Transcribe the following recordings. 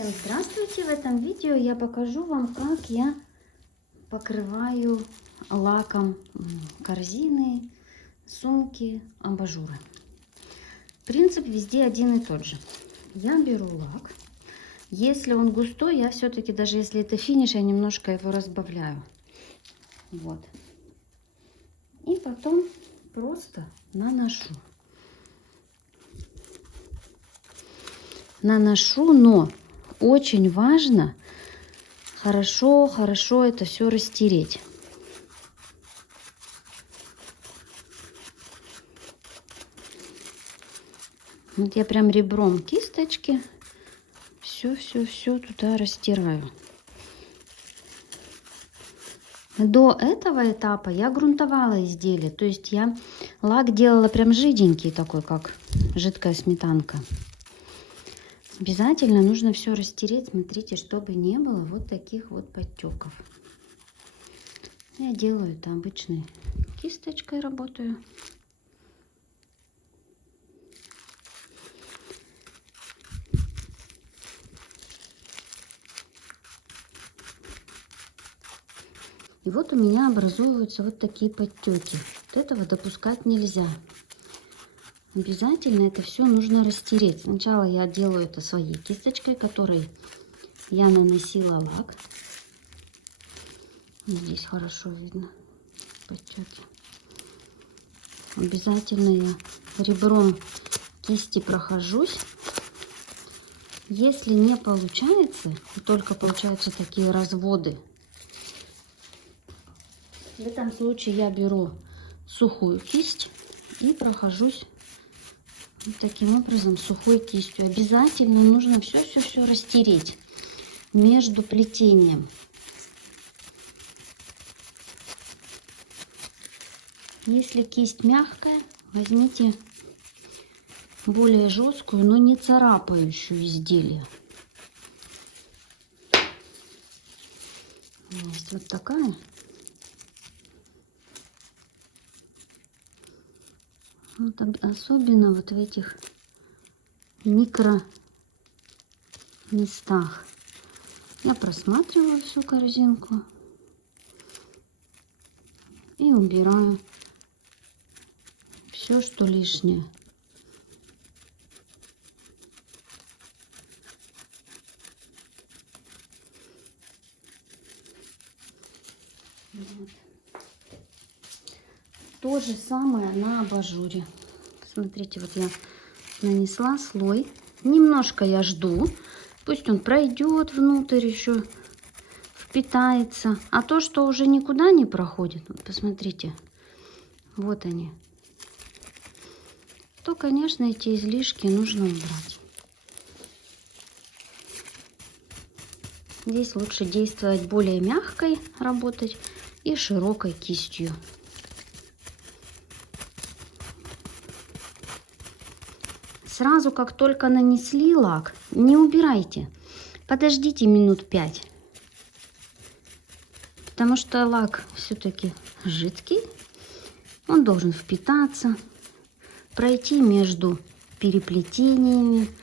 Всем здравствуйте! В этом видео я покажу вам, как я покрываю лаком корзины, сумки, абажуры. Принцип везде один и тот же. Я беру лак. Если он густой, я все-таки, даже если это финиш, я немножко его разбавляю. Вот. И потом просто наношу. Но очень важно хорошо это все растереть. Вот я прям ребром кисточки все туда растираю. До этого этапа я грунтовала изделие, то есть я лак делала прям жиденький такой, как жидкая сметанка. Обязательно нужно все растереть, смотрите, чтобы не было вот таких вот подтеков. Я делаю это обычной кисточкой, работаю. И вот у меня образовываются вот такие подтеки. Вот этого допускать нельзя. Обязательно это все нужно растереть. Сначала я делаю это своей кисточкой, которой я наносила лак. Здесь хорошо видно подтеки. Обязательно я ребром кисти прохожусь. Если не получается, только получаются такие разводы, в этом случае я беру сухую кисть и прохожусь вот таким образом сухой кистью. Обязательно нужно все растереть между плетением. Если кисть мягкая, возьмите более жесткую, но не царапающую изделие. Есть вот такая. Вот, особенно вот в этих микро местах. Я просматриваю всю корзинку и убираю все, что лишнее. Вот. То же самое на абажуре. Смотрите, вот я нанесла слой. Немножко я жду. Пусть он пройдет внутрь еще, впитается. А то, что уже никуда не проходит, вот посмотрите, вот они, то, конечно, эти излишки нужно убрать. Здесь лучше действовать более мягкой, работать и широкой кистью. Сразу, как только нанесли лак, не убирайте. Подождите минут 5. Потому что лак все-таки жидкий. Он должен впитаться, пройти между переплетениями.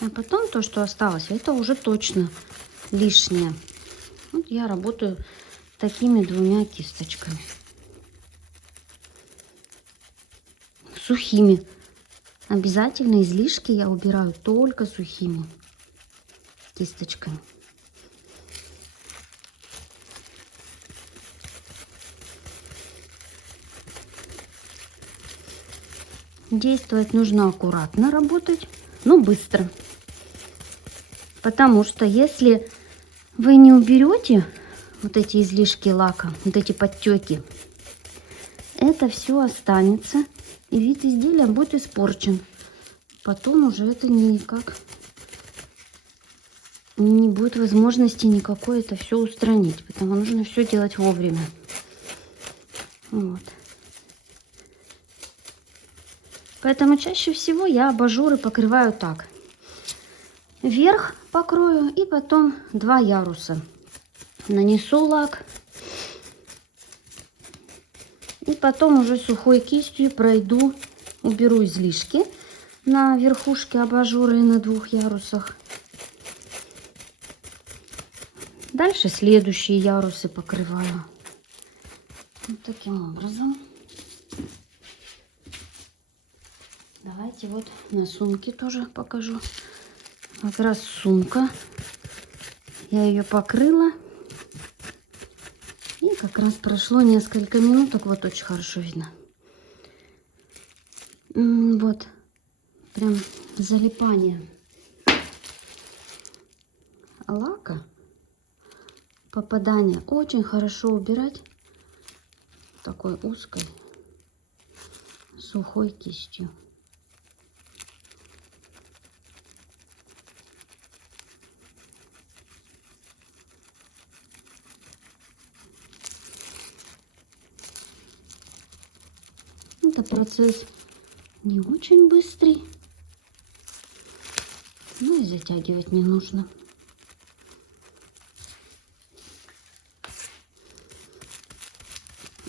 А потом то, что осталось, это уже точно лишнее. Вот я работаю такими двумя кисточками. Сухими. Обязательно излишки я убираю только сухими кисточками. Действовать нужно аккуратно, работать, но быстро. Потому что если вы не уберете вот эти излишки лака, вот эти подтеки, это все останется. И вид изделия будет испорчен. Потом уже это никак не будет возможности никакой это все устранить. Поэтому нужно все делать вовремя. Вот. Поэтому чаще всего я абажуры покрываю так. Вверх покрою и потом 2 яруса. Нанесу лак. И потом уже сухой кистью пройду, уберу излишки. на верхушке абажура и на 2 ярусах. Дальше следующие ярусы покрываю. Вот таким образом. Давайте вот на сумке тоже покажу. Как раз сумка. Я ее покрыла. И как раз прошло несколько минуток. Вот очень хорошо видно. Вот. Прям залипание лака. Попадание очень хорошо убирать такой узкой сухой кистью. Это процесс не очень быстрый, но и затягивать не нужно.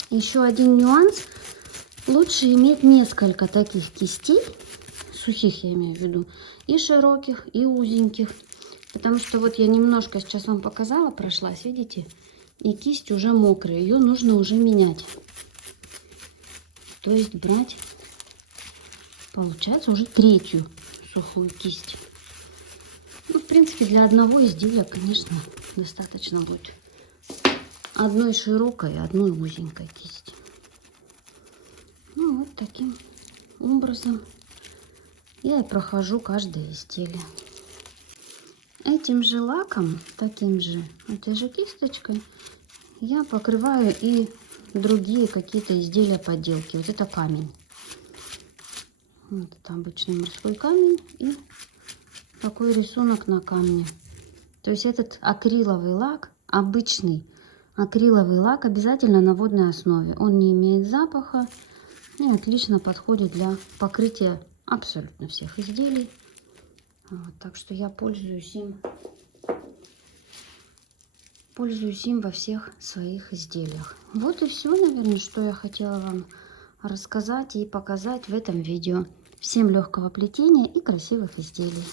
Еще один нюанс. Лучше иметь несколько таких кистей, сухих я имею в виду, и широких, и узеньких. Потому что вот я немножко сейчас вам показала, прошлась, видите? И кисть уже мокрая, ее нужно уже менять. То есть брать, получается, уже 3-ю сухую кисть. Ну, в принципе, для одного изделия, конечно, достаточно будет одной широкой и одной узенькой кисти. Ну, вот таким образом я и прохожу каждое изделие. Этим же лаком, таким же, этой же кисточкой, я покрываю и другие какие-то изделия подделки. Вот это камень. Вот это обычный морской камень и такой рисунок на камне. То есть этот акриловый лак, обычный акриловый лак, обязательно на водной основе. Он не имеет запаха и отлично подходит для покрытия абсолютно всех изделий. Вот, так что я пользуюсь им во всех своих изделиях. Вот и все, наверное, что я хотела вам рассказать и показать в этом видео. Всем легкого плетения и красивых изделий.